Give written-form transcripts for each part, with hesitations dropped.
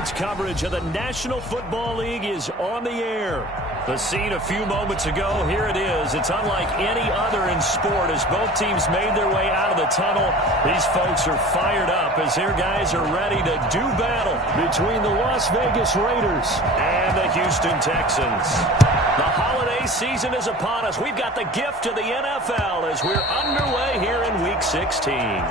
Sports coverage of the National Football League is on the air. The scene a few moments ago, here it is. It's unlike any other in sport as both teams made their way out of the tunnel. These folks are fired up as their guys are ready to do battle between the Las Vegas Raiders and the Houston Texans. The holiday season is upon us. We've got the gift of the NFL as we're underway here in Week 16.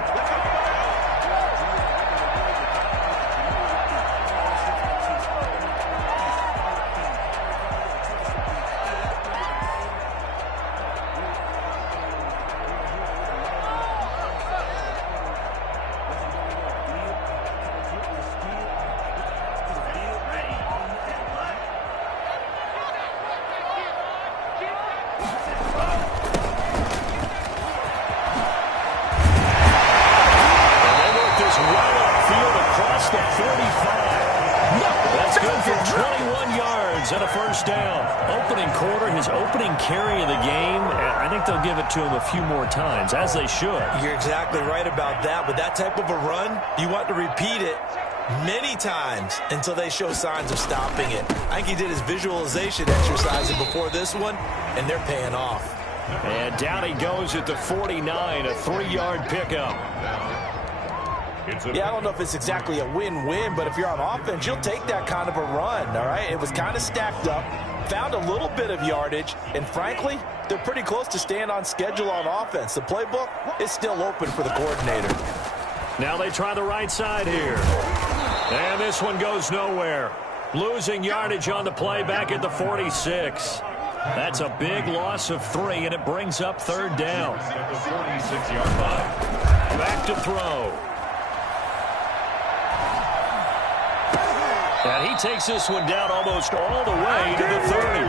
And a first down. Opening quarter, his opening carry of the game. I think they'll give it to him a few more times, as they should. You're exactly right about that. With that type of a run, you want to repeat it many times until they show signs of stopping it. I think he did his visualization exercise before this one, and they're paying off. And down he goes at the 49, a 3-yard pickup. Yeah, I don't know if it's exactly a win-win, but if you're on offense, you'll take that kind of a run, all right? It was kind of stacked up, found a little bit of yardage, and frankly, they're pretty close to staying on schedule on offense. The playbook is still open for the coordinator. Now they try the right side here. And this one goes nowhere. Losing yardage on the play back at the 46. That's a big loss of 3, and it brings up third down. 46-yard line. Back to throw. And he takes this one down almost all the way to the 30.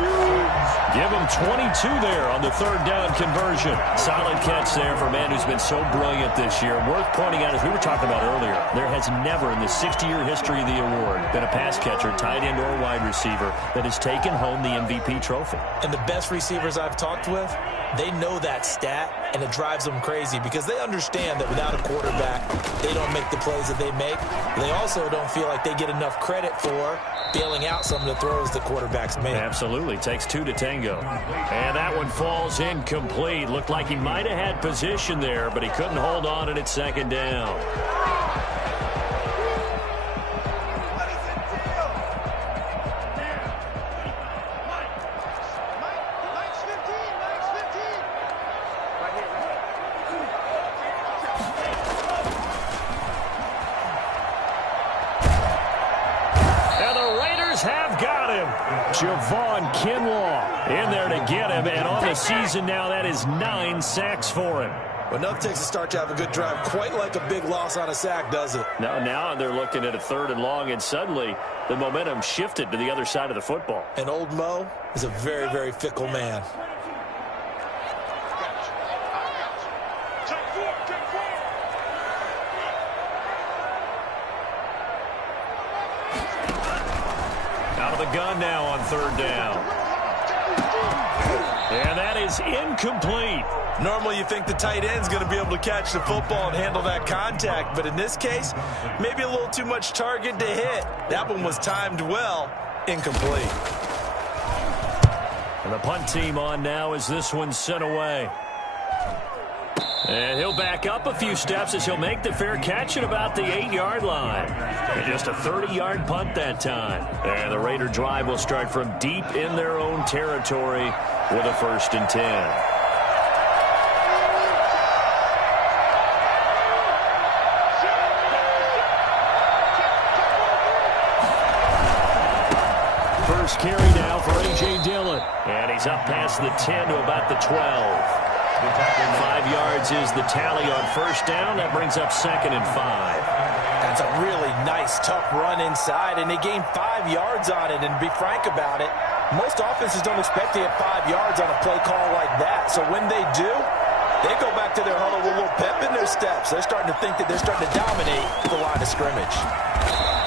Give him 22 there on the third down conversion. Solid catch there for a man who's been so brilliant this year. Worth pointing out, as we were talking about earlier, there has never in the 60-year history of the award been a pass catcher, tight end, or wide receiver that has taken home the MVP trophy. And the best receivers I've talked with, they know that stat, and it drives them crazy because they understand that without a quarterback, they don't make the plays that they make. They also don't feel like they get enough credit for bailing out some of the throws the quarterbacks make. Absolutely. Takes 2 to tango. And that one falls incomplete. Looked like he might have had position there, but he couldn't hold on and it's second down. Javon Kinlaw in there to get him, and on the season now, that is 9 sacks for him. Well, enough takes a start to have a good drive, quite like a big loss on a sack, does it? Now they're looking at a 3rd and long, and suddenly the momentum shifted to the other side of the football. And old Mo is a very, very fickle man. Gun now on third down. And that is incomplete. Normally you think the tight end's going to be able to catch the football and handle that contact, but in this case, maybe a little too much target to hit. That one was timed well. Incomplete. And the punt team on now as this one's sent away. And he'll back up a few steps as he'll make the fair catch at about the 8-yard line. And just a 30-yard punt that time. And the Raider drive will start from deep in their own territory with a 1st and 10. First carry now for A.J. Dillon. And he's up past the 10 to about the 12. 5 yards is the tally on first down. That brings up 2nd and 5. That's a really nice, tough run inside, and they gained 5 yards on it. And to be frank about it, most offenses don't expect to get 5 yards on a play call like that. So when they do, they go back to their huddle with a little pep in their steps. They're starting to think that they're starting to dominate the line of scrimmage.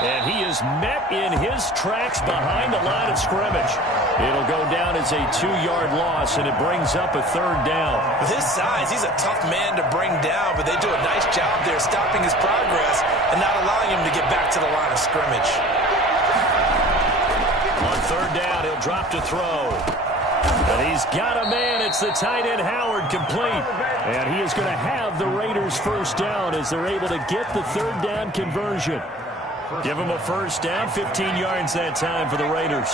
And he is met in his tracks behind the line of scrimmage. It'll go down as a 2-yard loss, and it brings up a 3rd down. With his size, he's a tough man to bring down, but they do a nice job there stopping his progress and not allowing him to get back to the line of scrimmage. third down, he'll drop to throw. And he's got a man. It's the tight end Howard, complete. And he is going to have the Raiders first down as they're able to get the third down conversion. Give him a first down, 15 yards that time for the Raiders.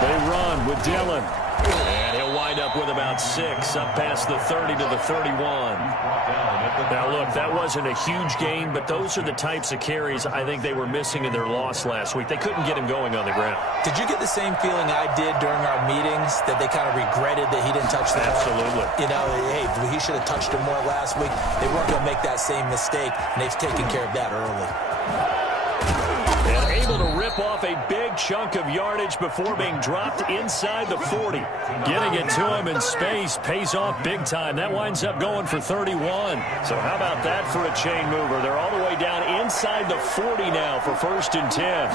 They run with Dillon. And he'll wind up with about 6, up past the 30 to the 31. Now, look, that wasn't a huge gain, but those are the types of carries I think they were missing in their loss last week. They couldn't get him going on the ground. Did you get the same feeling I did during our meetings, that they kind of regretted that he didn't touch the ball? Absolutely. You know, hey, he should have touched him more last week. They weren't going to make that same mistake, and they've taken care of that early. And able to rip off a big chunk of yardage before being dropped inside the 40. Getting it to him in space pays off big time. That winds up going for 31. So how about that for a chain mover? They're all the way down inside the 40 now for 1st and 10.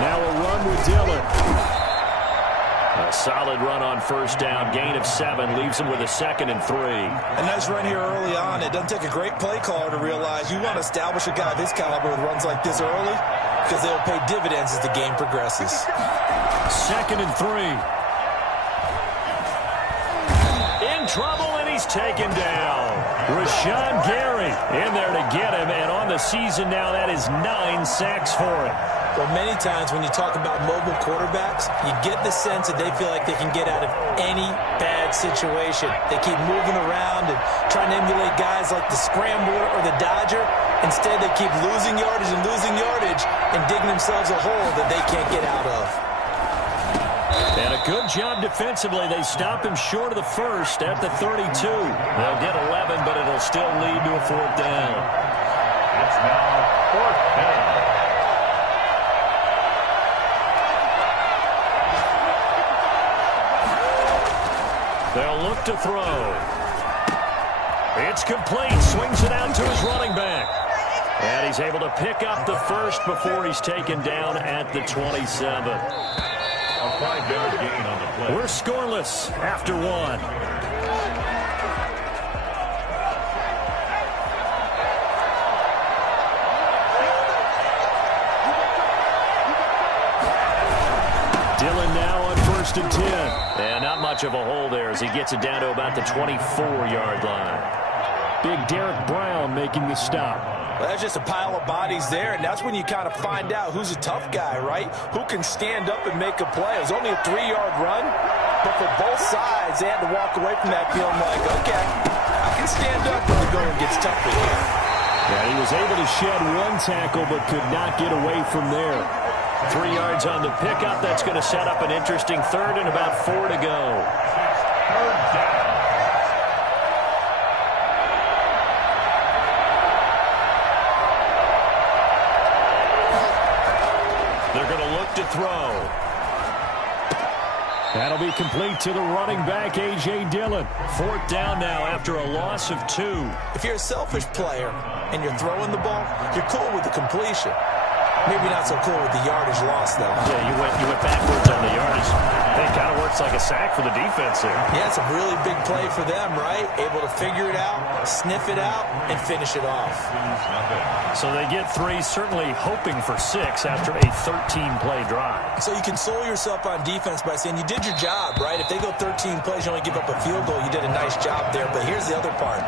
Now a run with Dillon. A solid run on first down. Gain of 7 leaves him with a 2nd and 3. A nice run here early on. It doesn't take a great play caller to realize you want to establish a guy of his caliber with runs like this early, because they'll pay dividends as the game progresses. 2nd and 3. In trouble, and he's taken down. Rashawn Gary in there to get him, and on the season now, that is 9 sacks for him. Well, many times when you talk about mobile quarterbacks, you get the sense that they feel like they can get out of any bad situation. They keep moving around and trying to emulate guys like the Scrambler or the Dodger. Instead, they keep losing yardage and digging themselves a hole that they can't get out of. And a good job defensively. They stop him short of the first at the 32. They'll get 11, but it'll still lead to a 4th down. It's now 4th down. They'll look to throw. It's complete. Swings it out to his running back. And he's able to pick up the first before he's taken down at the 27. A 5-yard gain on the play. We're scoreless after 1. Dillon now on 1st and 10. And not much of a hole there as he gets it down to about the 24-yard line. Big Derek Brown making the stop. Well, that's just a pile of bodies there, and that's when you kind of find out who's a tough guy, right? Who can stand up and make a play. It was only a 3-yard run, but for both sides, they had to walk away from that feeling like, okay, I can stand up when the going gets tough again. Yeah, he was able to shed 1 tackle, but could not get away from there. 3 yards on the pickup. That's going to set up an interesting 3rd and about 4 to go. 3rd down. They're going to look to throw. That'll be complete to the running back, A.J. Dillon. 4th down now after a loss of 2. If you're a selfish player and you're throwing the ball, you're cool with the completion. Maybe not so cool with the yardage loss, though. Yeah, you went backwards on the yardage. It kind of works like a sack for the defense there. Yeah, it's a really big play for them, right? Able to figure it out, sniff it out, and finish it off. So they get 3, certainly hoping for 6 after a 13-play drive. So you console yourself on defense by saying you did your job, right? If they go 13 plays, you only give up a field goal, you did a nice job there. But here's the other part.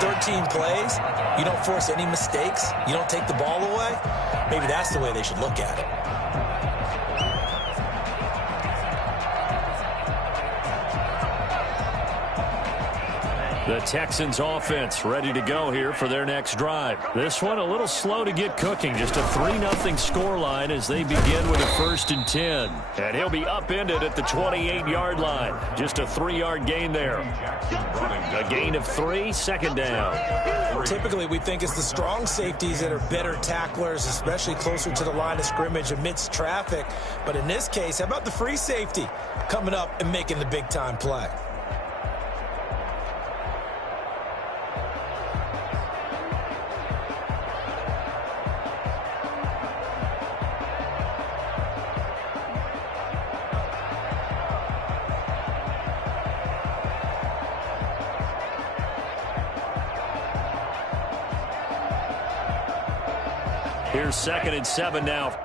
13 plays, you don't force any mistakes, you don't take the ball away. Maybe that's the way they should look at it. The Texans offense ready to go here for their next drive. This one a little slow to get cooking. Just a 3-0 scoreline as they begin with a 1st and 10. And he'll be upended at the 28-yard line. Just a 3-yard gain there. A gain of 3, 2nd down. Typically, we think it's the strong safeties that are better tacklers, especially closer to the line of scrimmage amidst traffic. But in this case, how about the free safety coming up and making the big-time play? Here's 2nd and 7 now.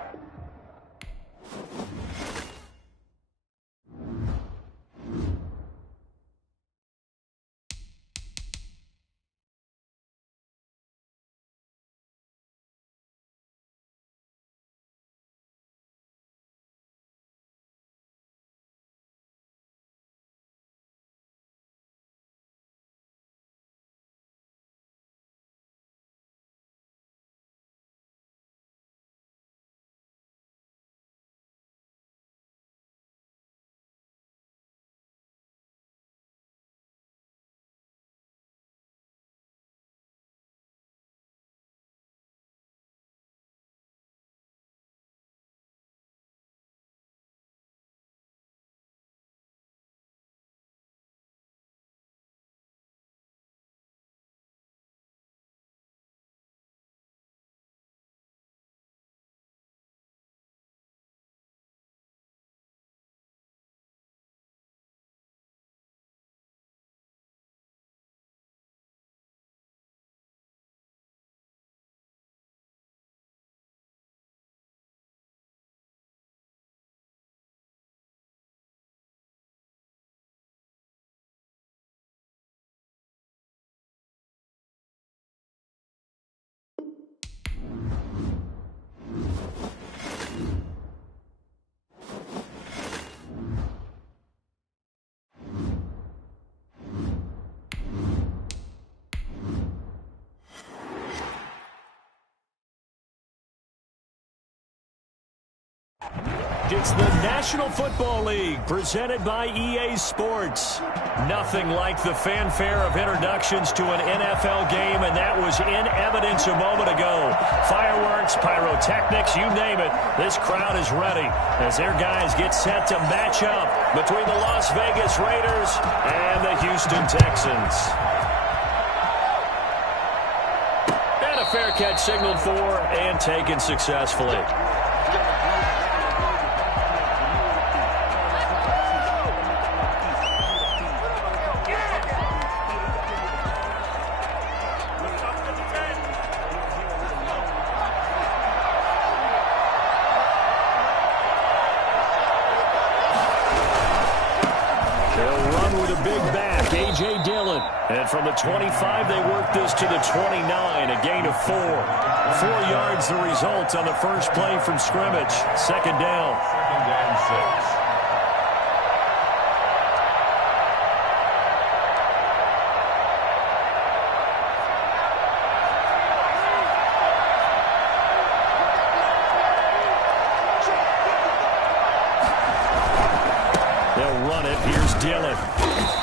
It's the National Football League presented by EA Sports. Nothing like the fanfare of introductions to an NFL game, and that was in evidence a moment ago. Fireworks, pyrotechnics, you name it. This crowd is ready as their guys get set to match up between the Las Vegas Raiders and the Houston Texans. And a fair catch signaled for and taken successfully. And from the 25, they work this to the 29, a gain of 4. 4 yards the result on the first play from scrimmage. 2nd down. 2nd and 6. They'll run it. Here's Dillon.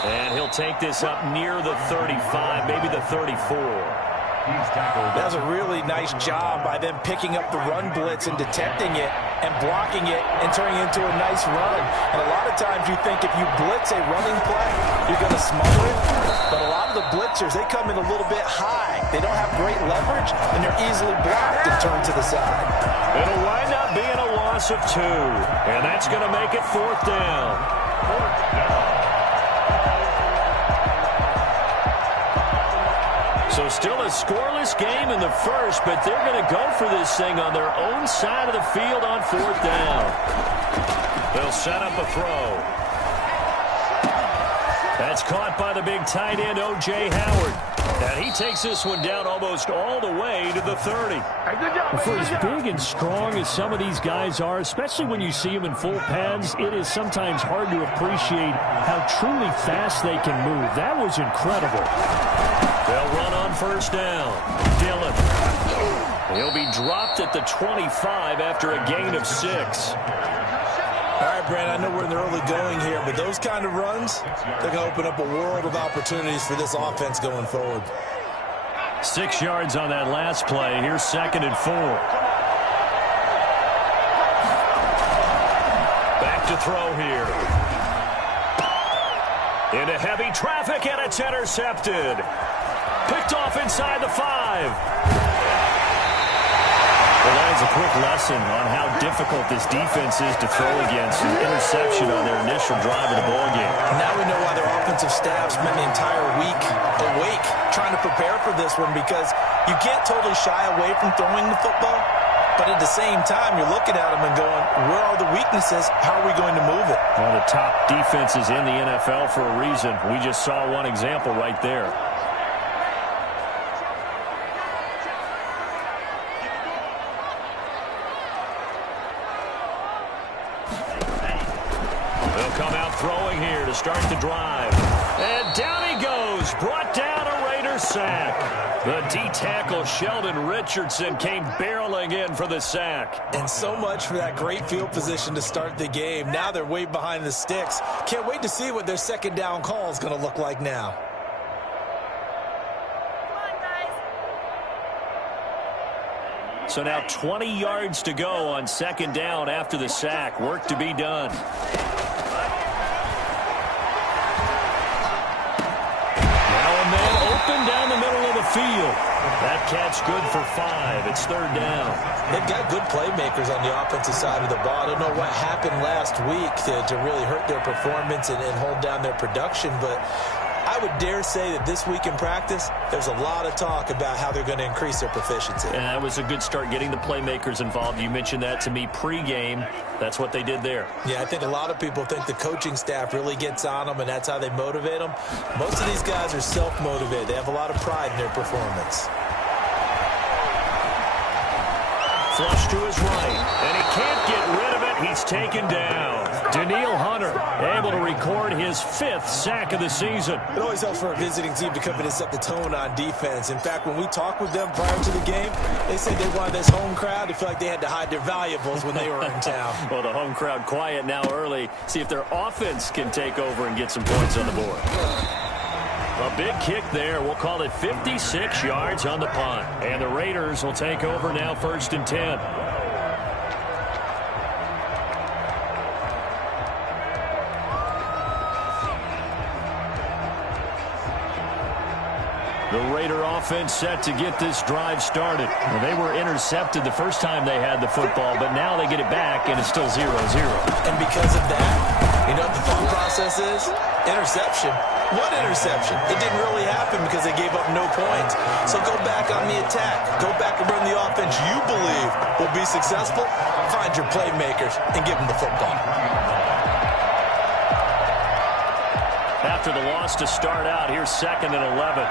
And he'll take this up near the 35, maybe the 34. That was a really nice job by them picking up the run blitz and detecting it and blocking it and turning it into a nice run. And a lot of times you think if you blitz a running play, you're going to smother it. But a lot of the blitzers, they come in a little bit high. They don't have great leverage, and they're easily blocked and turned to the side. It'll wind up being a loss of 2. And that's going to make it 4th down. 4th down. So still a scoreless game in the first, but they're going to go for this thing on their own side of the field on 4th down. They'll set up a throw. That's caught by the big tight end, O.J. Howard. And he takes this one down almost all the way to the 30. For as big and strong as some of these guys are, especially when you see them in full pads, it is sometimes hard to appreciate how truly fast they can move. That was incredible. They'll run on 1st down. Dillon. He'll be dropped at the 25 after a gain of 6. All right, Brandon, I know we're in the early going here, but those kind of runs, they're going to open up a world of opportunities for this offense going forward. 6 yards on that last play. Here's 2nd and 4. Back to throw here. Into heavy traffic, and it's intercepted. Picked off inside the 5. Well, that is a quick lesson on how difficult this defense is to throw against. An interception on their initial drive of the ballgame. Now we know why their offensive staff spent the entire week awake trying to prepare for this one, because you can't totally shy away from throwing the football, But at the same time, you're looking at them and going, where are the weaknesses? How are we going to move it? One of the top defenses in the NFL for a reason. We just saw one example right there. They'll come out throwing here to start the drive. And down he goes. Brought down a Raider sack. The D-tackle Sheldon Richardson came barreling in for the sack. And so much for that great field position to start the game. Now they're way behind the sticks. Can't wait to see what their second down call is going to look like now. So now 20 yards to go on second down after the sack. Work to be done. Open down the middle of the field. That catch good for 5. It's third down. They've got good playmakers on the offensive side of the ball. I don't know what happened last week to really hurt their performance and hold down their production, but I would dare say that this week in practice, there's a lot of talk about how they're going to increase their proficiency. And that was a good start getting the playmakers involved. You mentioned that to me pregame. That's what they did there. Yeah, I think a lot of people think the coaching staff really gets on them, and that's how they motivate them. Most of these guys are self-motivated. They have a lot of pride in their performance. Flush to his right, and he can't get rid of it. He's taken down. Daniil Hunter able to record his 5th sack of the season. It always helps for a visiting team to come in and set the tone on defense. In fact, when we talked with them prior to the game, they said they wanted this home crowd to feel like they had to hide their valuables when they were in town. Well, the home crowd quiet now early. See if their offense can take over and get some points on the board. A big kick there. We'll call it 56 yards on the punt. And the Raiders will take over now, 1st and 10. The Raider offense set to get this drive started. Well, they were intercepted the first time they had the football, but now they get it back, and it's still 0-0. And because of that, you know what the thought process is? Interception. What interception? It didn't really happen because they gave up no points. So go back on the attack. Go back and run the offense you believe will be successful. Find your playmakers and give them the football. After the loss to start out, here's 2nd and 11.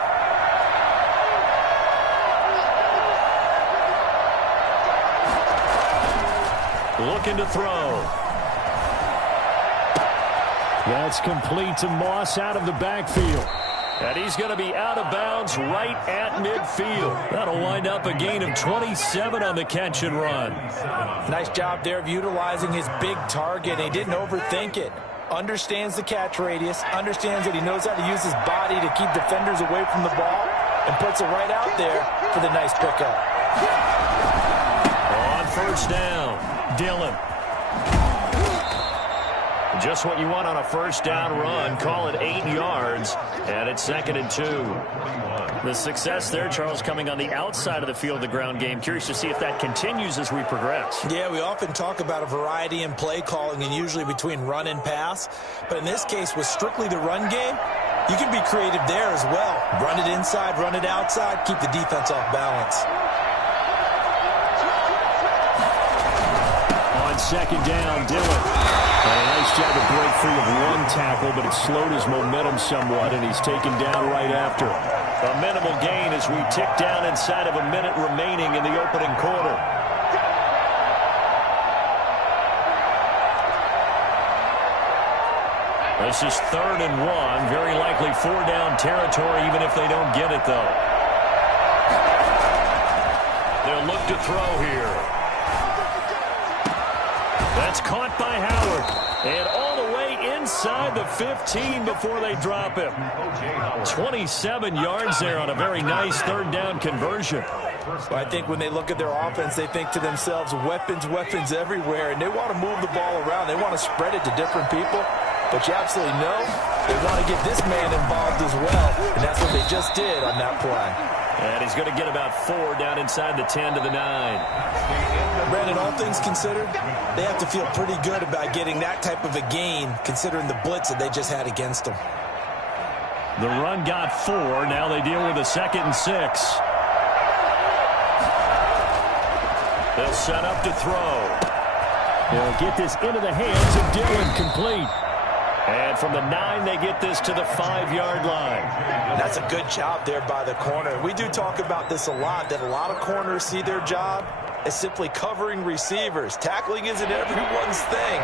Looking to throw. That's complete to Moss out of the backfield. And he's going to be out of bounds right at midfield. That'll wind up a gain of 27 on the catch and run. Nice job there of utilizing his big target. He didn't overthink it. Understands the catch radius. Understands that he knows how to use his body to keep defenders away from the ball. And puts it right out there for the nice pickup. On 1st down, Dillon. Just what you want on a 1st down run. Call it 8 yards, and it's 2nd and 2. The success there, Charles, coming on the outside of the field of the ground game. Curious to see if that continues as we progress. Yeah, we often talk about a variety in play calling and usually between run and pass. But in this case, with strictly the run game, you can be creative there as well. Run it inside, run it outside, keep the defense off balance. On 2nd down, Dillon. A nice job to break free of one tackle, but it slowed his momentum somewhat, and he's taken down right after. A minimal gain as we tick down inside of a minute remaining in the opening quarter. This is 3rd and 1. Very likely 4-down territory, even if they don't get it, though. They'll look to throw here. That's caught by Howard. And all the way inside the 15 before they drop him. 27 yards there on a very nice 3rd down conversion. Well, I think when they look at their offense, they think to themselves, weapons, weapons everywhere. And they want to move the ball around. They want to spread it to different people. But you absolutely know they want to get this man involved as well. And that's what they just did on that play. And he's going to get about 4 down inside the 10 to the 9. Brandon, all things considered, they have to feel pretty good about getting that type of a gain, considering the blitz that they just had against them. The run got 4. Now they deal with a 2nd and 6. They'll set up to throw. They'll get this into the hands of Dillon, complete. And from the 9, they get this to the 5-yard line. That's a good job there by the corner. We do talk about this a lot, that a lot of corners see their job as simply covering receivers. Tackling isn't everyone's thing.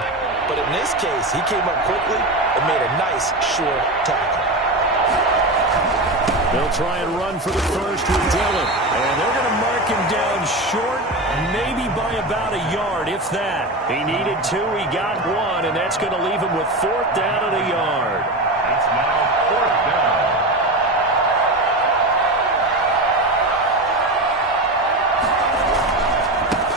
But in this case, he came up quickly and made a nice, short tackle. They'll try and run for the first with Dillon. And they're going to mark him down short, maybe by about a yard, if that. He needed 2, he got 1, and that's going to leave him with 4th down and a yard. That's now 4th down.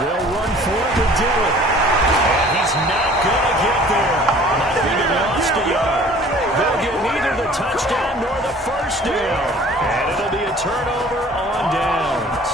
They'll run for it with Dillon. And he's not going to get there. Might have even lost a yard. They'll get neither the touchdown nor the first down. And it'll be a turnover on downs.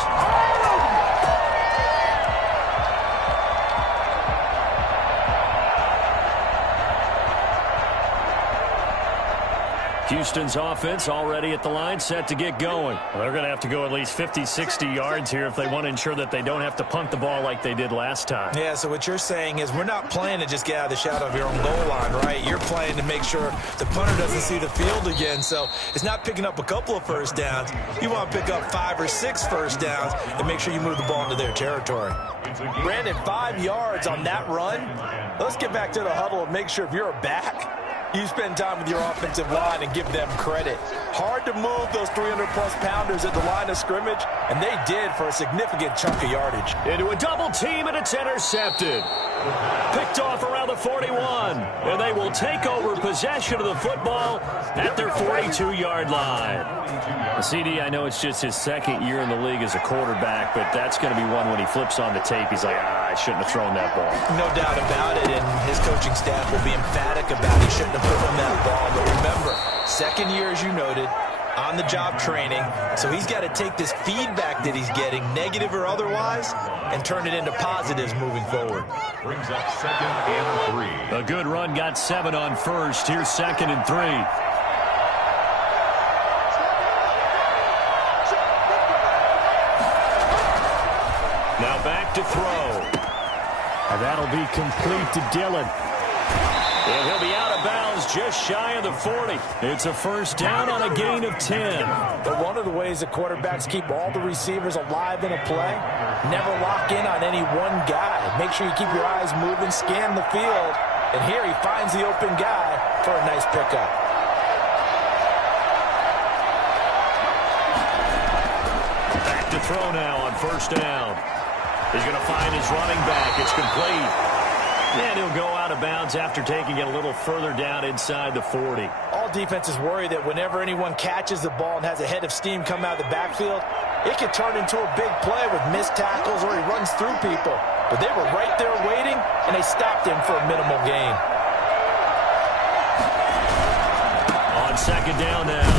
Houston's offense already at the line, set to get going. Well, they're going to have to go at least 50, 60 yards here if they want to ensure that they don't have to punt the ball like they did last time. Yeah, so what you're saying is we're not playing to just get out of the shadow of your own goal line, right? You're playing to make sure the punter doesn't see the field again. So it's not picking up a couple of first downs. You want to pick up 5 or 6 first downs and make sure you move the ball into their territory. Brandon, 5 yards on that run. Let's get back to the huddle and make sure if you're a back, you spend time with your offensive line and give them credit. Hard to move those 300-plus pounders at the line of scrimmage, and they did for a significant chunk of yardage. Into a double team, and it's intercepted. Picked off around the 41, and they will take over possession of the football at their 42-yard line. CD, I know it's just his 2nd year in the league as a quarterback, but that's going to be one when he flips on the tape. He's like, I shouldn't have thrown that ball. No doubt about it, and his coaching staff will be emphatic about he shouldn't have thrown that ball. But remember, 2nd year, as you noted, on-the-job training, so he's got to take this feedback that he's getting, negative or otherwise, and turn it into positives moving forward. Brings up 2nd and 3. A good run got 7 on first. Here's 2nd and 3. Now back to throw. And that'll be complete to Dillon. And he'll be out of bounds just shy of the 40. It's a first down on a gain of 10. But one of the ways that quarterbacks keep all the receivers alive in a play, never lock in on any one guy. Make sure you keep your eyes moving, scan the field. And here he finds the open guy for a nice pickup. Back to throw now on first down. He's going to find his running back. It's complete. And he'll go out of bounds after taking it a little further down inside the 40. All defenses worry that whenever anyone catches the ball and has a head of steam come out of the backfield, it could turn into a big play with missed tackles or he runs through people. But they were right there waiting, and they stopped him for a minimal gain. On 2nd down now,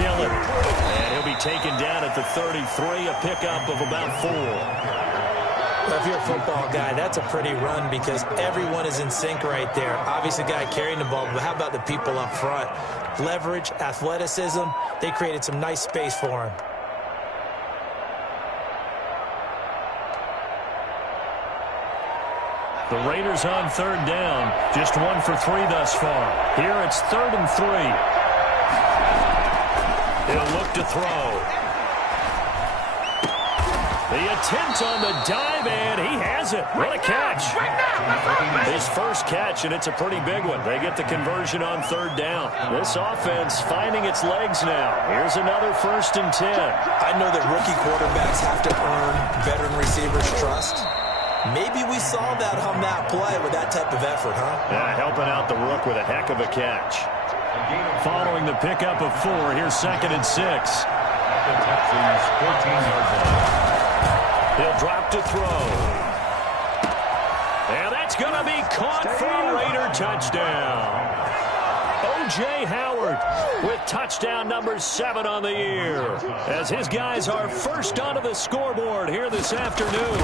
Dillon. And he'll be taken down at the 33, a pickup of about 4. Well, if you're a football guy, that's a pretty run because everyone is in sync right there. Obviously, the guy carrying the ball, but how about the people up front? Leverage, athleticism, they created some nice space for him. The Raiders on 3rd down, just 1 for 3 thus far. Here it's 3rd and 3. He'll look to throw. The attempt on the dive, and he has it. What a catch. His first catch, and it's a pretty big one. They get the conversion on 3rd down. This offense finding its legs now. Here's another 1st and 10. I know that rookie quarterbacks have to earn veteran receivers' trust. Maybe we saw that on that play with that type of effort, huh? Yeah, helping out the rook with a heck of a catch. Following the pickup of 4, here's 2nd and 6. The Texans 14 yards line. He'll drop to throw. And that's going to be caught for a Raider touchdown. O.J. Howard with touchdown number 7 on the year, as his guys are first onto the scoreboard here this afternoon.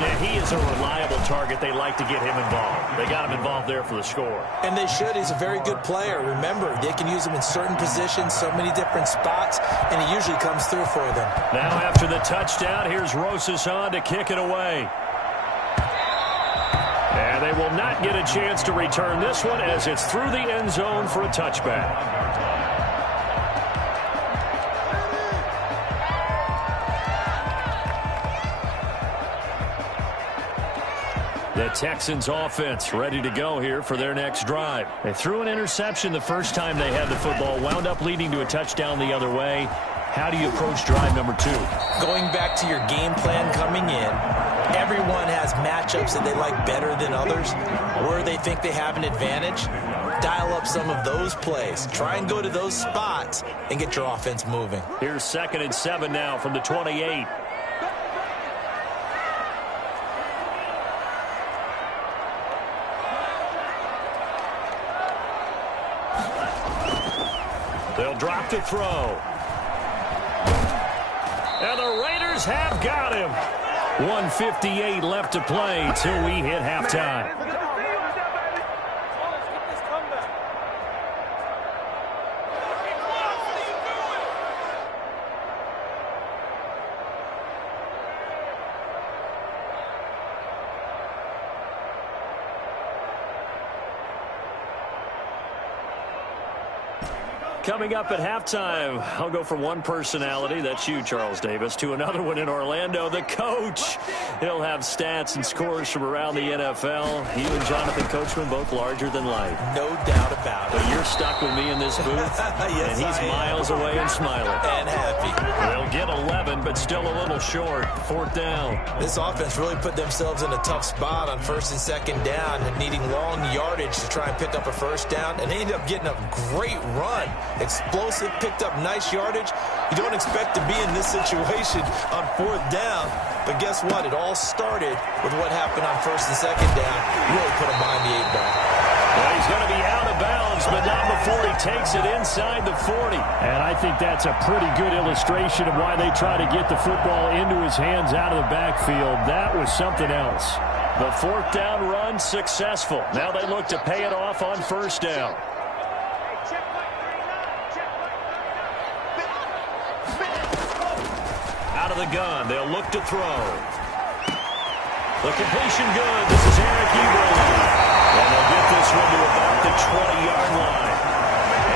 Yeah, he is a reliable target. They like to get him involved. They got him involved there for the score. And they should. He's a very good player. Remember, they can use him in certain positions, so many different spots, and he usually comes through for them. Now after the touchdown, here's Rosas on to kick it away. And they will not get a chance to return this one as it's through the end zone for a touchback. The Texans offense ready to go here for their next drive. They threw an interception the first time they had the football, wound up leading to a touchdown the other way. How do you approach drive number 2? Going back to your game plan coming in, everyone has matchups that they like better than others, where they think they have an advantage. Dial up some of those plays. Try and go to those spots and get your offense moving. Here's 2nd and 7 now from the 28. They'll drop to throw. And the Raiders have got him. 1:58 left to play till we hit halftime. Coming up at halftime, I'll go from one personality, that's you, Charles Davis, to another one in Orlando, the coach. He'll have stats and scores from around the NFL. You and Jonathan Coachman, both larger than life. No doubt about it. But you're stuck with me in this booth, yes, and he's miles away and smiling. And happy. They'll get 11, but still a little short. 4th down. This offense really put themselves in a tough spot on 1st and 2nd down, needing long yardage to try and pick up a 1st down, and they ended up getting a great run. Explosive, picked up nice yardage. You don't expect to be in this situation on 4th down, but guess what? It all started with what happened on 1st and 2nd down. Really put him behind the 8 ball. Well, he's going to be out of bounds, but not before he takes it inside the 40. And I think that's a pretty good illustration of why they try to get the football into his hands out of the backfield. That was something else. The 4th down run successful. Now they look to pay it off on 1st down. Out of the gun, they'll look to throw. The completion good. This is Eric Ebron. And they'll get this one to about the 20-yard line.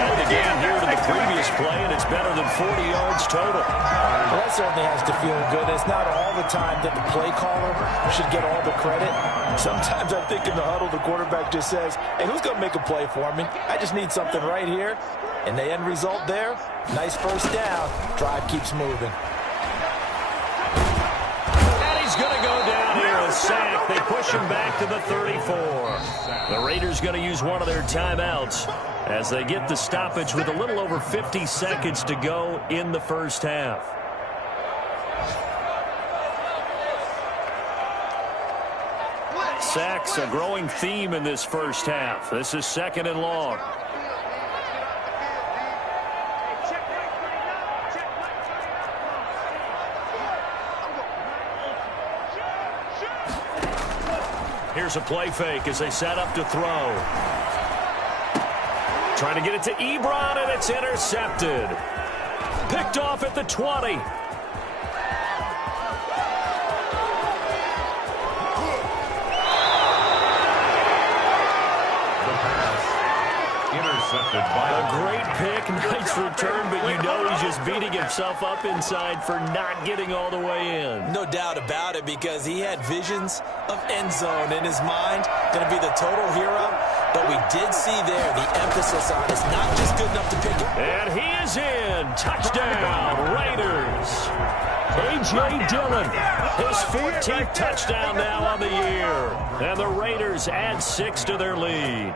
And again, here to the previous play, and it's better than 40 yards total. Well, that certainly has to feel good. It's not all the time that the play caller should get all the credit. Sometimes I think in the huddle, the quarterback just says, hey, who's going to make a play for me? I just need something right here. And the end result there, nice 1st down. Drive keeps moving. He's going to go down here, a sack. They push him back to the 34. The Raiders going to use one of their timeouts as they get the stoppage with a little over 50 seconds to go in the 1st half. Sacks, a growing theme in this 1st half. This is 2nd and long. Here's a play fake as they set up to throw. Trying to get it to Ebron, and it's intercepted. Picked off at the 20. Intercepted by a great pick, nice return, but you know he's just beating himself up inside for not getting all the way in. No doubt about it, because he had visions of end zone in his mind. Going to be the total hero, but we did see there the emphasis on it's not just good enough to pick it. And he is in. Touchdown, Raiders. A.J. Dillon, his 14th touchdown now on the year. And the Raiders add 6 to their lead.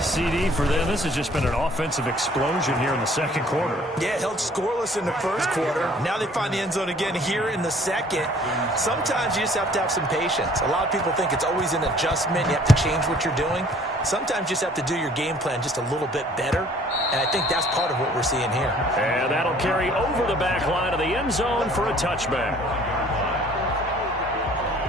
CD for them. This has just been an offensive explosion here in the 2nd quarter. Yeah, held scoreless in the 1st quarter. Now they find the end zone again here in the 2nd. Sometimes you just have to have some patience. A lot of people think it's always an adjustment. You have to change what you're doing. Sometimes you just have to do your game plan just a little bit better. And I think that's part of what we're seeing here. And that'll carry over the back line of the end zone for a touchback.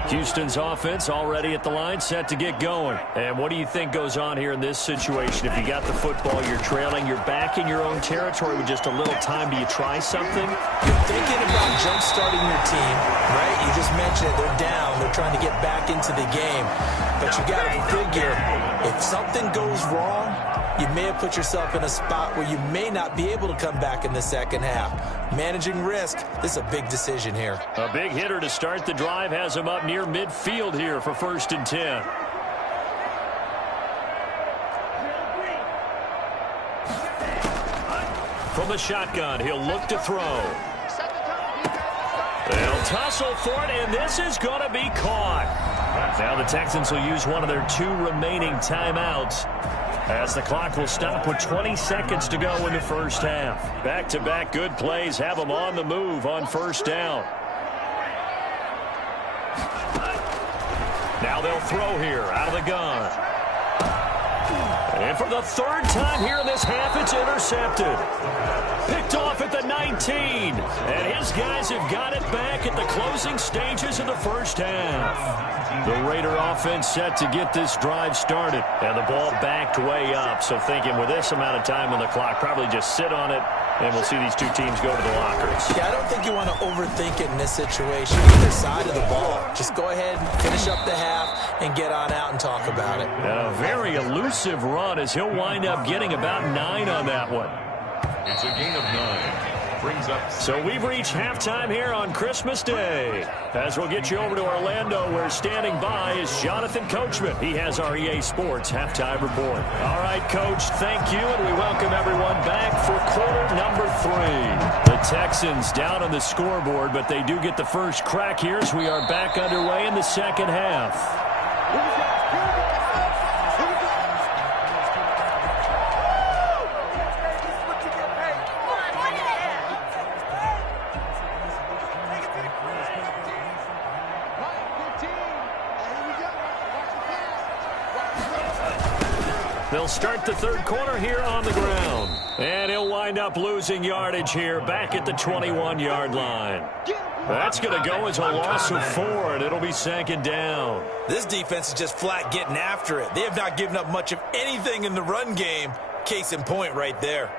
Houston's offense already at the line, set to get going. And what do you think goes on here in this situation? If you got the football, you're trailing, you're back in your own territory with just a little time. Do you try something? You're thinking about jump-starting your team, right? You just mentioned it. They're down. They're trying to get back into the game. But you got to figure, if something goes wrong, you may have put yourself in a spot where you may not be able to come back in the second half. Managing risk, this is a big decision here. A big hitter to start the drive has him up near midfield here for 1st and 10. From the shotgun, he'll look to throw. They'll tussle for it, and this is going to be caught. Now the Texans will use one of their 2 remaining timeouts, as the clock will stop with 20 seconds to go in the first half. Back-to-back good plays have them on the move on 1st down. Now they'll throw here out of the gun. And for the 3rd time here in this half, it's intercepted. Picked off at the 19. And his guys have got it back at the closing stages of the first half. The Raider offense set to get this drive started. And the ball backed way up. So thinking with this amount of time on the clock, probably just sit on it, and we'll see these 2 teams go to the lockers. Yeah, I don't think you want to overthink it in this situation. Either side of the ball. Just go ahead and finish up the half and get on out and talk about it. And a very elusive run as he'll wind up getting about 9 on that one. It's a gain of 9. Brings up. So we've reached halftime here on Christmas Day. As we'll get you over to Orlando, where standing by is Jonathan Coachman. He has our EA Sports halftime report. All right, Coach, thank you, and we welcome everyone back for quarter number 3. The Texans down on the scoreboard, but they do get the first crack here as we are back underway in the second half. They'll start the 3rd quarter here on the ground. And he'll wind up losing yardage here back at the 21-yard line. That's going to go as a loss of 4, and it'll be 2nd down. This defense is just flat getting after it. They have not given up much of anything in the run game. Case in point right there.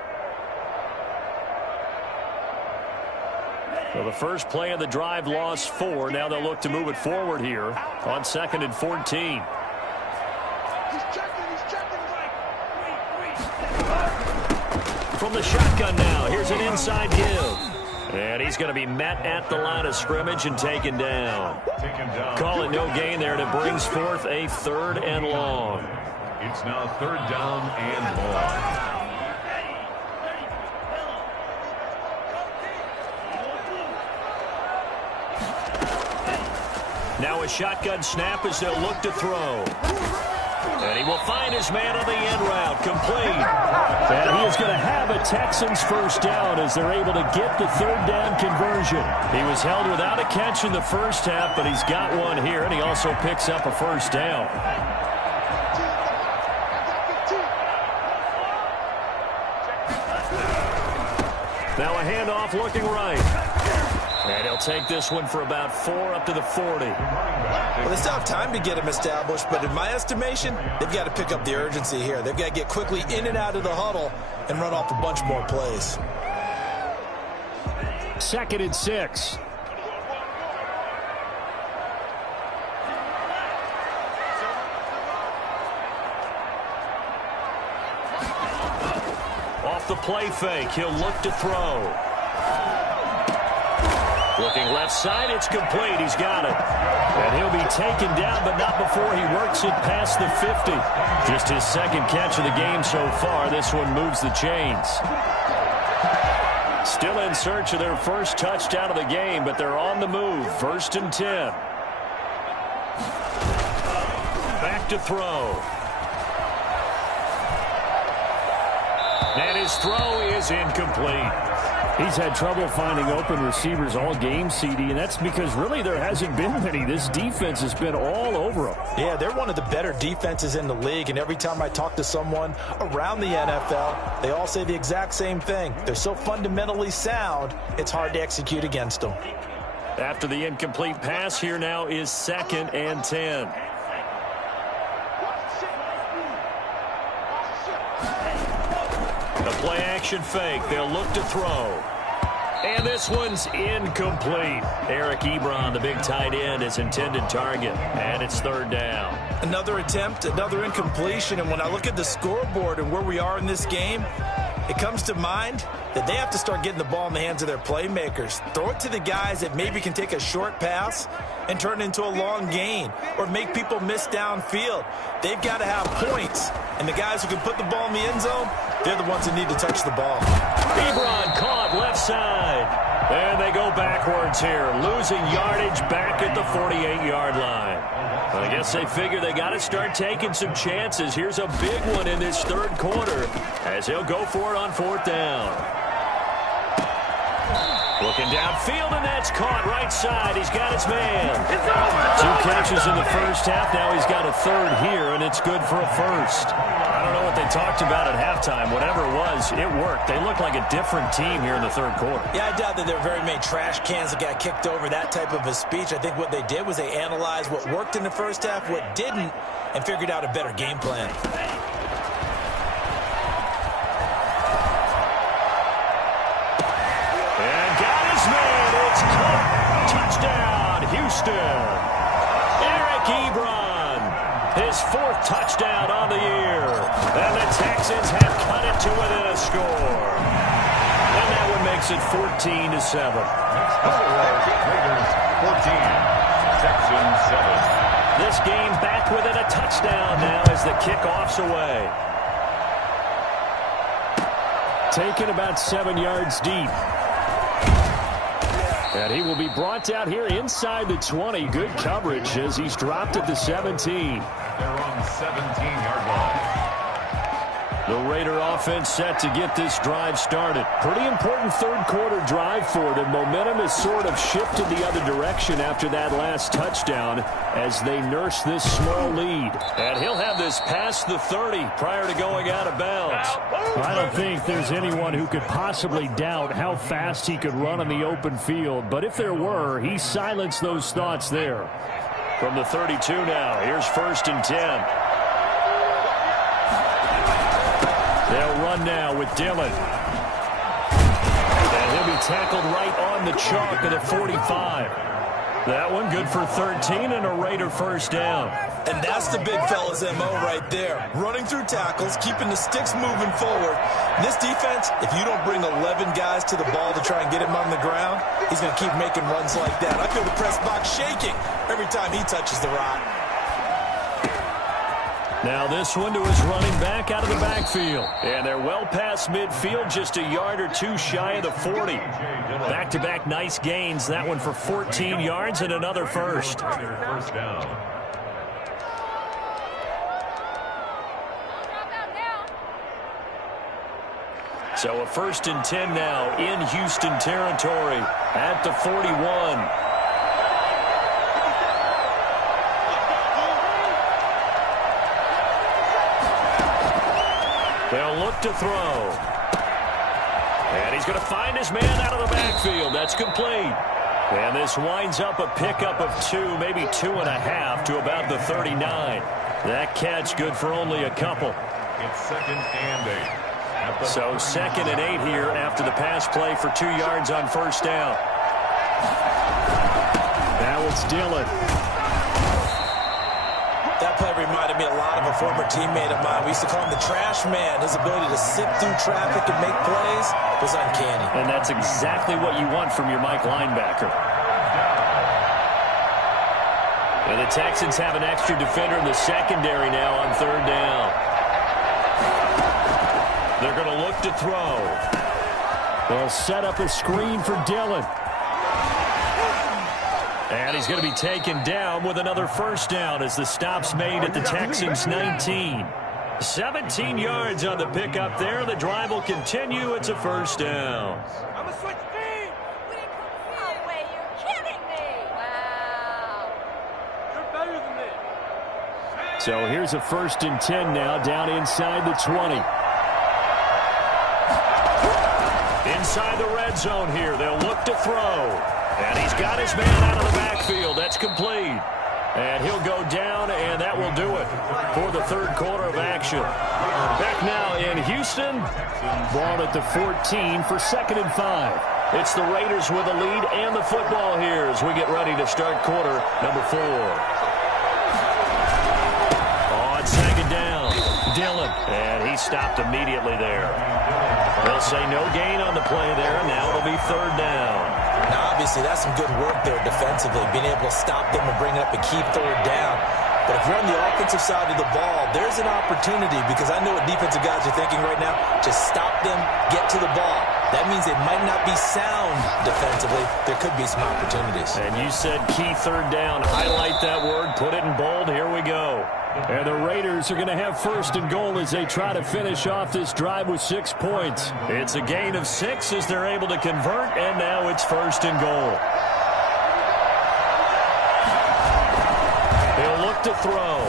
So the first play of the drive lost 4. Now they'll look to move it forward here on 2nd and 14. From the shotgun now, here's an inside give. And he's going to be met at the line of scrimmage and taken down. Call it no gain there, and it brings forth a 3rd and long. It's now 3rd down and long. Now a shotgun snap as they'll look to throw. And he will find his man on the end route, complete. And he is going to have a Texans first down as they're able to get the 3rd down conversion. He was held without a catch in the first half, but he's got one here, and he also picks up a first down. Now a handoff looking right. And he'll take this one for about 4 up to the 40. Well, they still have time to get him established, but in my estimation, they've got to pick up the urgency here. They've got to get quickly in and out of the huddle and run off a bunch more plays. 2nd and 6. Off the play fake, he'll look to throw. Looking left side, it's complete. He's got it. And he'll be taken down, but not before he works it past the 50. Just his 2nd catch of the game so far. This one moves the chains. Still in search of their first touchdown of the game, but they're on the move. 1st and 10. Back to throw. And his throw is incomplete. He's had trouble finding open receivers all game, CD, and that's because really there hasn't been many. This defense has been all over him. Yeah, they're one of the better defenses in the league, and every time I talk to someone around the NFL, they all say the exact same thing. They're so fundamentally sound, it's hard to execute against them. After the incomplete pass, here now is 2nd and 10. A play-action fake. They'll look to throw. And this one's incomplete. Eric Ebron, the big tight end, is intended target. And it's 3rd down. Another attempt, another incompletion. And when I look at the scoreboard and where we are in this game, it comes to mind that they have to start getting the ball in the hands of their playmakers. Throw it to the guys that maybe can take a short pass and turn it into a long gain or make people miss downfield. They've got to have points. And the guys who can put the ball in the end zone, they're the ones that need to touch the ball. Ebron caught left side. And they go backwards here, losing yardage back at the 48-yard line. I guess they figure they got to start taking some chances. Here's a big one in this 3rd quarter as he'll go for it on 4th down. Looking downfield, and that's caught right side. He's got his man. 2 catches in the first half. Now he's got a 3rd here, and it's good for a 1st. I don't know what they talked about at halftime. Whatever it was, it worked. They look like a different team here in the 3rd quarter. Yeah, I doubt that there were very many trash cans that got kicked over, that type of a speech. I think what they did was they analyzed what worked in the first half, what didn't, and figured out a better game plan. Touchdown, Houston. Eric Ebron, his 4th touchdown on the year. And the Texans have cut it to within a score. And that one makes it 14-7. Raiders 14, Texans 7. This game back within a touchdown now as the kickoff's away. Taken about 7 yards deep. And he will be brought out here inside the 20. Good coverage as he's dropped at the 17. They're on 17-yard line. The Raider offense set to get this drive started. Pretty important 3rd quarter drive for them. Momentum has sort of shifted the other direction after that last touchdown as they nurse this small lead. And he'll have this past the 30 prior to going out of bounds. I don't think there's anyone who could possibly doubt how fast he could run on the open field. But if there were, he silenced those thoughts there. From the 32 now, here's 1st and 10. They'll run now with Dillon. And he'll be tackled right on the chalk of the 45. That one good for 13 and a Raider 1st down. And that's the big fella's MO right there. Running through tackles, keeping the sticks moving forward. This defense, if you don't bring 11 guys to the ball to try and get him on the ground, he's going to keep making runs like that. I feel the press box shaking every time he touches the rock. Now this one to his running back out of the backfield. And they're well past midfield, just a yard or 2 shy of the 40. Back-to-back nice gains. That one for 14 yards and another 1st. 1st down. So a 1st and 10 now in Houston territory at the 41. They'll look to throw. And he's going to find his man out of the backfield. That's complete. And this winds up a pickup of 2, maybe 2.5 to about the 39. That catch good for only a couple. It's 2nd and 8. So 2nd and 8 here after the pass play for 2 yards on 1st down. Now it's Dillon. That play reminded me a lot of a former teammate of mine. We used to call him the trash man. His ability to sit through traffic and make plays was uncanny. And that's exactly what you want from your Mike linebacker. And the Texans have an extra defender in the secondary now on 3rd down. They're going to look to throw. They'll set up a screen for Dillon. And he's going to be taken down with another 1st down as the stop's made at the Texans' 19. 17 yards on the pickup there. The drive will continue. It's a 1st down. I'm a switch speed. No way, you're kidding me. Wow. You're better than this. So here's a 1st and 10 now down inside the 20. Inside the red zone here. They'll look to throw. And he's got his man out of the backfield. That's complete. And he'll go down, and that will do it for the third quarter of action. Back now in Houston. Ball at the 14 for 2nd and 5. It's the Raiders with the lead and the football here as we get ready to start quarter number 4. On 2nd down, Dillon. And he stopped immediately there. They'll say no gain on the play there, and now it'll be 3rd down. Now, obviously, that's some good work there defensively, being able to stop them and bring up a key 3rd down. But if you're on the offensive side of the ball, there's an opportunity, because I know what defensive guys are thinking right now. Just stop them, get to the ball. That means they might not be sound defensively. There could be some opportunities. And you said key 3rd down. Highlight that word. Put it in bold. Here we go. And the Raiders are going to have 1st and goal as they try to finish off this drive with 6 points. It's a gain of 6 as they're able to convert, and now it's 1st and goal. He'll look to throw.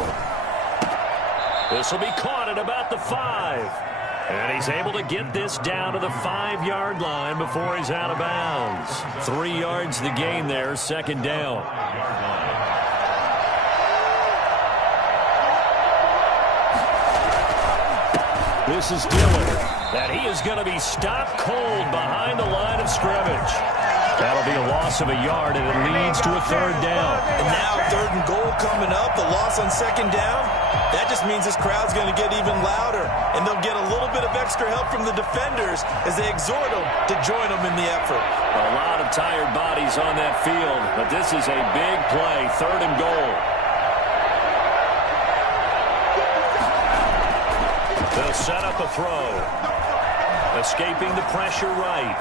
This will be caught at about the 5. And he's able to get this down to the 5-yard line before he's out of bounds. 3 yards the gain there, 2nd down. This is Dillon. That he is going to be stopped cold behind the line of scrimmage. That'll be a loss of a yard, and it leads to a 3rd down. And now 3rd and goal coming up, the loss on 2nd down. That just means this crowd's going to get even louder, and they'll get a little bit of extra help from the defenders as they exhort them to join them in the effort. A lot of tired bodies on that field, but this is a big play, 3rd and goal. They'll set up a throw. Escaping the pressure right.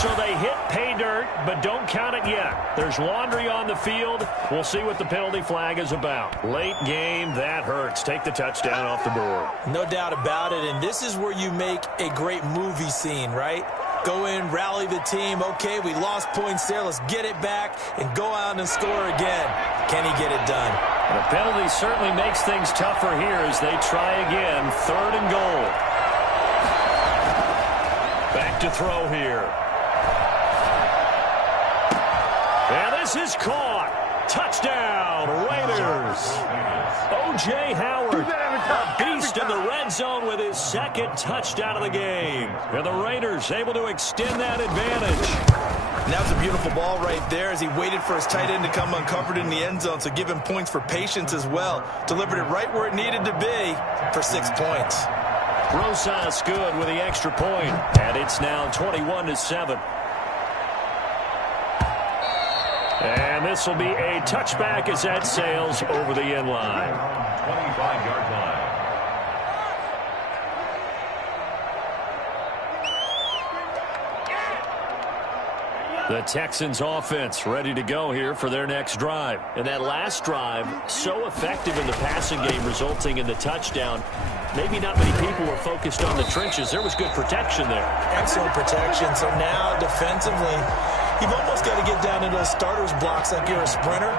So they hit pay dirt, but don't count it yet. There's laundry on the field. We'll see what the penalty flag is about. Late game, that hurts. Take the touchdown off the board. No doubt about it, and this is where you make a great movie scene, right? Go in, rally the team. Okay, we lost points there. Let's get it back and go out and score again. Can he get it done? The penalty certainly makes things tougher here as they try again. 3rd and goal. Back to throw here. And this is caught. Touchdown, Raiders. O.J. Howard, a beast in the red zone with his 2nd touchdown of the game. And the Raiders able to extend that advantage. And that was a beautiful ball right there as he waited for his tight end to come uncovered in the end zone, so give him points for patience as well. Delivered it right where it needed to be for 6 points. Rosas good with the extra point, and it's now 21-7. And this will be a touchback as that sails over the end line. 25-yard line. The Texans offense ready to go here for their next drive. And that last drive, so effective in the passing game, resulting in the touchdown. Maybe not many people were focused on the trenches. There was good protection there. Excellent protection. So now defensively, you've almost got to get down into those starters blocks like you're a sprinter.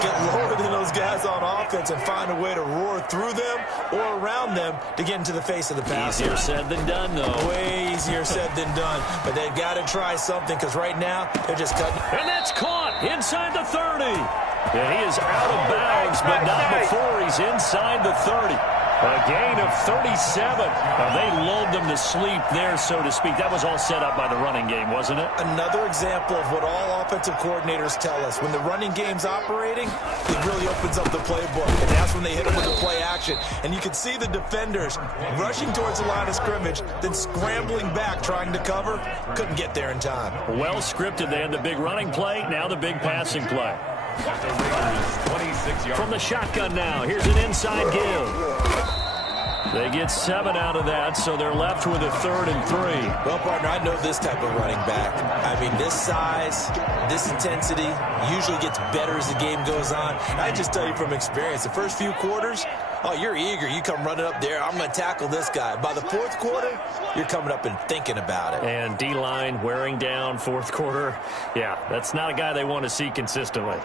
Get lower than those guys on offense and find a way to roar through them or around them to get into the face of the passer. Easier said than done, though. Way easier said than done. But they've got to try something because right now they're just cutting. And that's caught inside the 30. And he is out of bounds, but not before he's inside the 30. A gain of 37. They lulled them to sleep there, so to speak. That was all set up by the running game, wasn't it? Another example of what all offensive coordinators tell us. When the running game's operating, it really opens up the playbook. And that's when they hit them with the play action. And you can see the defenders rushing towards the line of scrimmage, then scrambling back, trying to cover. Couldn't get there in time. Well scripted. They had the big running play, now the big passing play. From the shotgun now, here's an inside give. They get 7 out of that, so they're left with a 3rd and 3. Well, partner, I know this type of running back. I mean, this size, this intensity usually gets better as the game goes on. I just tell you from experience, the first few quarters, oh, you're eager. You come running up there, I'm going to tackle this guy. By the 4th quarter, you're coming up and thinking about it. And D-line wearing down 4th quarter. Yeah, that's not a guy they want to see consistently.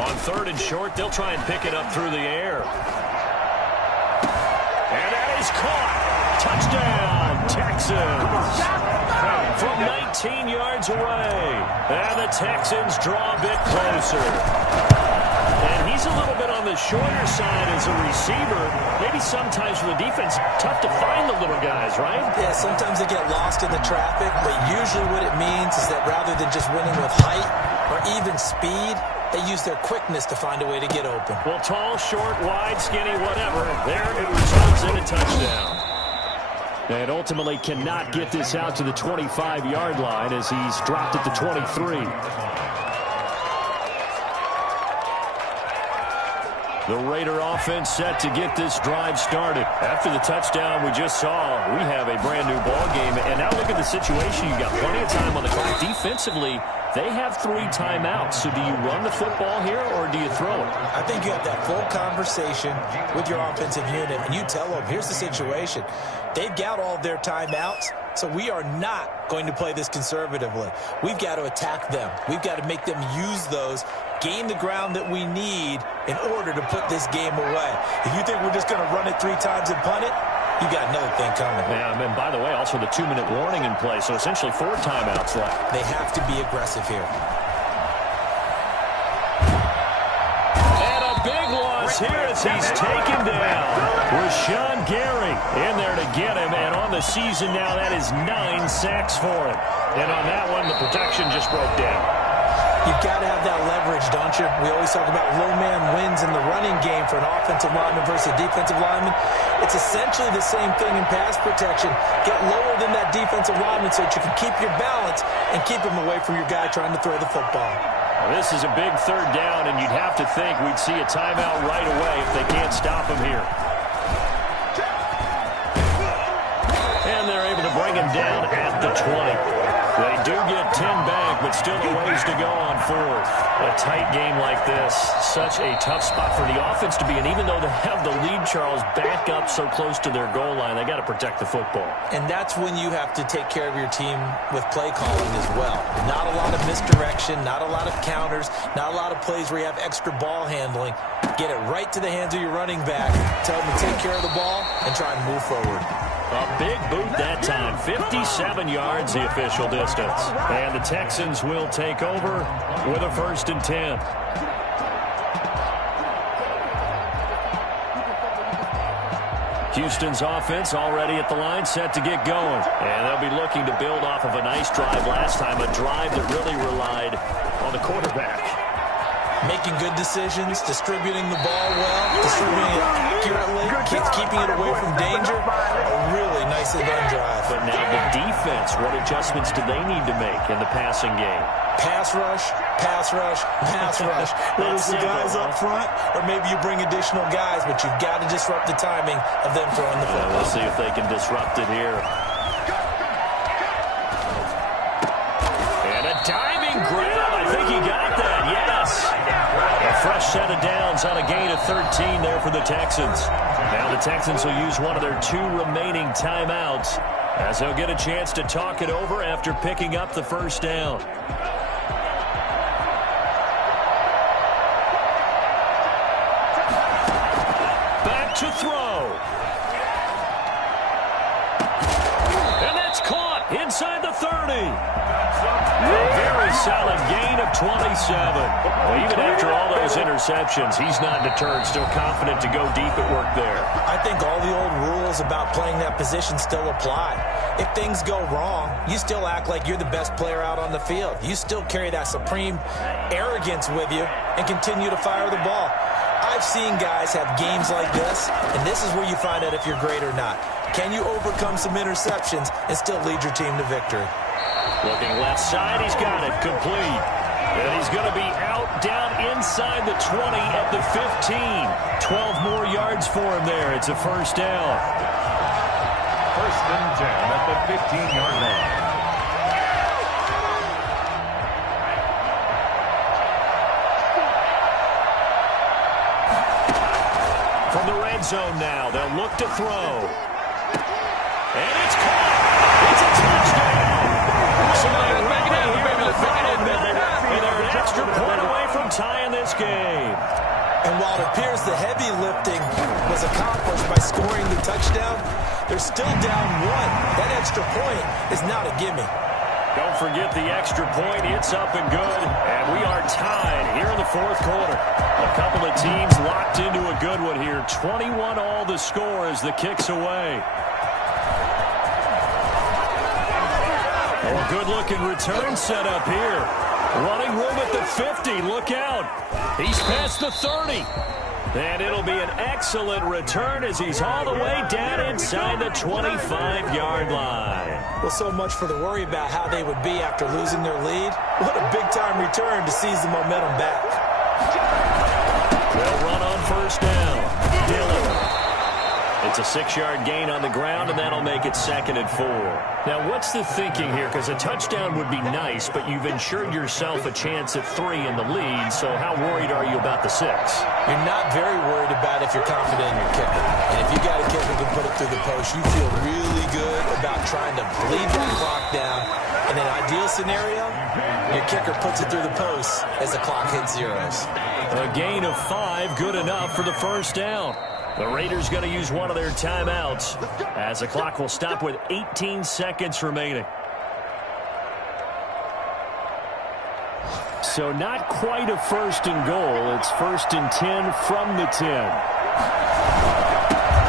On 3rd and short, they'll try and pick it up through the air. And that is caught. Touchdown, Texans. From 17 yards away. And the Texans draw a bit closer. And he's a little bit on the shorter side as a receiver. Maybe sometimes for the defense, tough to find the little guys, right? Yeah, sometimes they get lost in the traffic, but usually what it means is that rather than just winning with height or even speed, they use their quickness to find a way to get open. Well, tall, short, wide, skinny, whatever. There it results in a touchdown. And ultimately cannot get this out to the 25-yard line as he's dropped at the 23. The Raider offense set to get this drive started. After the touchdown we just saw, we have a brand-new ball game. And now look at the situation. You've got plenty of time on the clock. Defensively, they have 3 timeouts. So do you run the football here or do you throw it? I think you have that full conversation with your offensive unit, and you tell them, here's the situation. They've got all of their timeouts, so we are not going to play this conservatively. We've got to attack them. We've got to make them use those, gain the ground that we need in order to put this game away. If you think we're just going to run it 3 times and punt it, you got another thing coming. Yeah, and by the way, also the 2-minute warning in play, so essentially 4 timeouts left. They have to be aggressive here. And a big loss here as he's taken down. Rashawn Gary in there to get him, and on the season now, that is 9 sacks for him. And on that one, the protection just broke down. You've got to have that leverage, don't you? We always talk about low man wins in the running game for an offensive lineman versus a defensive lineman. It's essentially the same thing in pass protection. Get lower than that defensive lineman so that you can keep your balance and keep him away from your guy trying to throw the football. Well, this is a big 3rd down, and you'd have to think we'd see a timeout right away if they can't stop him here. And they're able to bring him down at the 20. They do get 10 back, but still a ways to go on 4th. A tight game like this, such a tough spot for the offense to be in. Even though they have the lead, Charles, back up so close to their goal line, they got to protect the football. And that's when you have to take care of your team with play calling as well. Not a lot of misdirection, not a lot of counters, not a lot of plays where you have extra ball handling. Get it right to the hands of your running back. Tell them to take care of the ball and try and move forward. A big boot that time. 57 yards, the official distance. And the Texans will take over with a 1st and 10. Houston's offense already at the line, set to get going. And they'll be looking to build off of a nice drive last time, a drive that really relied on the quarterback. Making good decisions, distributing the ball well, distributing it accurately, keeping it away from danger. A really nicely done drive. But now the defense, what adjustments do they need to make in the passing game? Pass rush, pass rush, pass rush. Whether it's the guys up front or maybe you bring additional guys, but you've got to disrupt the timing of them throwing the football. We'll see if they can disrupt it here. And a diving grab. I think he got that, yes. A fresh set of downs on a gain of 13 there for the Texans. Now the Texans will use one of their 2 remaining timeouts as they'll get a chance to talk it over after picking up the 1st down. Back to throw. And that's caught inside the 30. A very solid gain of 27. Well, even after all those interceptions, he's not deterred, still confident to go deep at work there. I think all the old rules about playing that position still apply. If things go wrong, you still act like you're the best player out on the field. You still carry that supreme arrogance with you and continue to fire the ball. I've seen guys have games like this, and this is where you find out if you're great or not. Can you overcome some interceptions and still lead your team to victory? Looking left side, he's got it complete. And he's going to be out down inside the 20 at the 15. 12 more yards for him there. It's a 1st down. 1st and 10 at the 15-yard line. From the red zone now, they'll look to throw. And it's caught. It's a touchdown. So they're making it here in the final minute, and they're an extra point away from tying this game. And while it appears the heavy lifting was accomplished by scoring the touchdown, they're still down 1. That extra point is not a gimme. Don't forget the extra point. It's up and good. And we are tied here in the fourth quarter. A couple of teams locked into a good one here. 21-all the score as the kick's away. Oh, a good-looking return set up here. Running room at the 50. Look out. He's past the 30. And it'll be an excellent return as he's all the way down inside the 25-yard line. Well, so much for the worry about how they would be after losing their lead. What a big-time return to seize the momentum back. They'll run on first down. Dillon. It's a 6-yard gain on the ground, and that'll make it 2nd and 4. Now, what's the thinking here? Because a touchdown would be nice, but you've ensured yourself a chance at 3 in the lead, so how worried are you about the 6? You're not very worried about if you're confident in your kicker. And if you got a kicker who can put it through the post, you feel really good about trying to bleed that clock down. In an ideal scenario, your kicker puts it through the post as the clock hits zeros. A gain of 5, good enough for the first down. The Raiders going to use one of their timeouts as the clock will stop with 18 seconds remaining. So not quite a 1st and goal. It's 1st and 10 from the 10.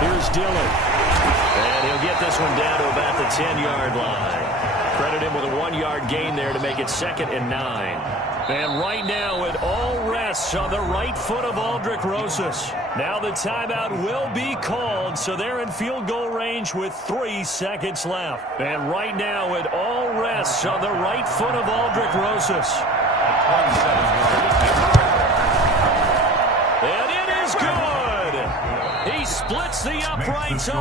Here's Dillon. And he'll get this one down to about the 10-yard line. Credit him with a 1-yard gain there to make it 2nd and 9. And right now it all rests on the right foot of Aldrick Rosas. Now the timeout will be called, so they're in field goal range with 3 seconds left. And right now it all rests on the right foot of Aldrick Rosas. And it is good. He splits the uprights.